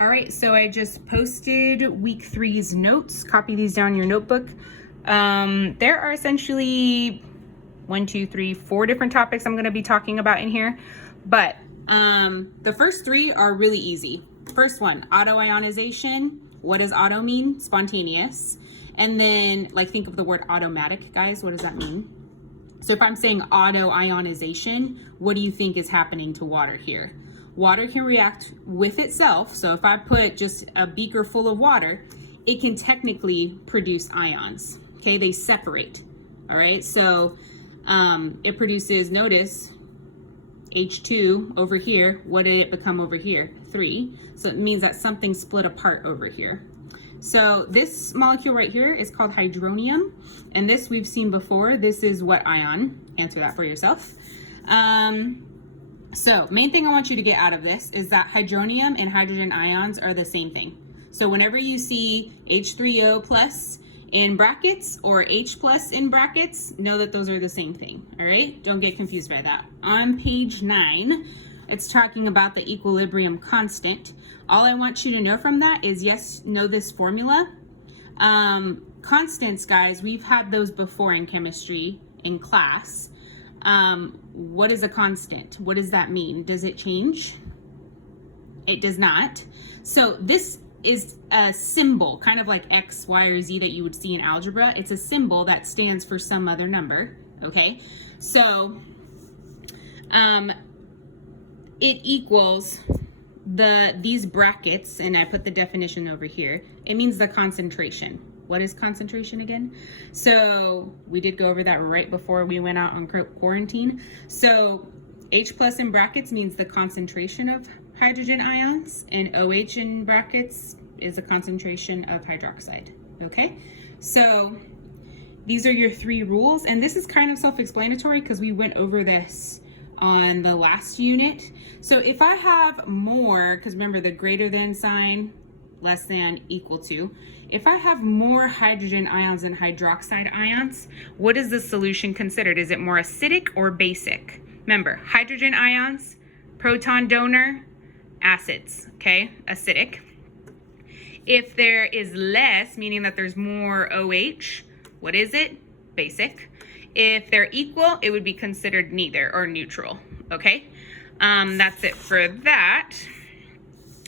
All right, so I just posted week 3's notes. Copy these down in your notebook. There are essentially 4 different topics I'm going to be talking about in here, but the first 3 are really easy. First one, autoionization. What does auto mean? Spontaneous. And then, like, think of the word automatic, guys. What does that mean? So if I'm saying autoionization, what do you think is happening to water here? Water can react with itself. So if I put just a beaker full of water, it can technically produce ions. Okay, they separate. All right, so it produces, notice, H2 over here. What did it become over here? 3. So it means that something split apart over here. So this molecule right here is called hydronium, and this we've seen before. This is what ion? Answer that for yourself. So main thing I want you to get out of this is that hydronium and hydrogen ions are the same thing. So whenever you see H3O plus in brackets or H plus in brackets, know that those are the same thing, all right? Don't get confused by that. On page 9, it's talking about the equilibrium constant. All I want you to know from that is, yes, know this formula. Constants, guys, we've had those before in chemistry in class. What is a constant? What does that mean? Does it change? It does not. So this is a symbol, kind of like X, Y, or Z that you would see in algebra. It's a symbol that stands for some other number, okay? So it equals these brackets, and I put the definition over here. It means the concentration. What is concentration again? So we did go over that right before we went out on quarantine. So H plus in brackets means the concentration of hydrogen ions, and OH in brackets is the concentration of hydroxide. Okay, so these are your 3 rules, and this is kind of self-explanatory because we went over this on the last unit. So if I have more, because remember the greater than sign, less than, equal to, if I have more hydrogen ions than hydroxide ions, what is the solution considered? Is it more acidic or basic? Remember, hydrogen ions, proton donor, acids, okay, acidic. If there is less, meaning that there's more OH, what is it? Basic. If they're equal, it would be considered neither or neutral, okay? That's it for that.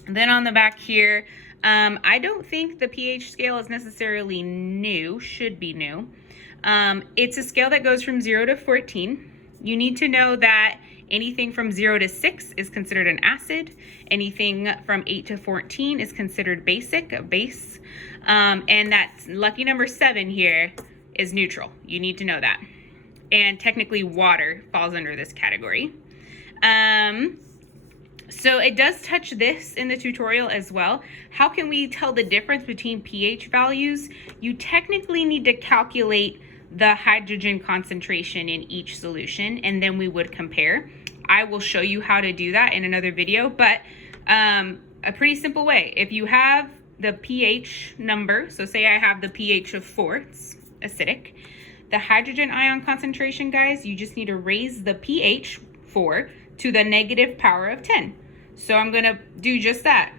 Then on the back here, I don't think the pH scale is necessarily new, should be new. It's a scale that goes from 0 to 14. You need to know that anything from 0 to 6 is considered an acid. Anything from 8 to 14 is considered basic, a base. And that lucky number 7 here is neutral. You need to know that. And technically water falls under this category. So it does touch this in the tutorial as well. How can we tell the difference between pH values? You technically need to calculate the hydrogen concentration in each solution, and then we would compare. I will show you how to do that in another video, but a pretty simple way. If you have the pH number, so say I have the pH of 4, it's acidic. The hydrogen ion concentration, guys, you just need to raise the pH 4 to the negative power of 10. So I'm gonna do just that.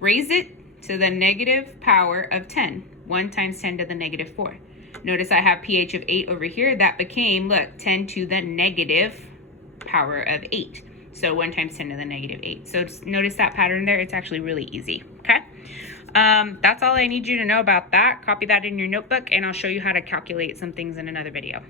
Raise it to the negative power of 10. 1 times 10 to the negative 4. Notice I have pH of 8 over here. That became, look, 10 to the negative power of 8. So 1 times 10 to the negative 8. So just notice that pattern there. It's actually really easy, okay? That's all I need you to know about that. Copy that in your notebook, and I'll show you how to calculate some things in another video.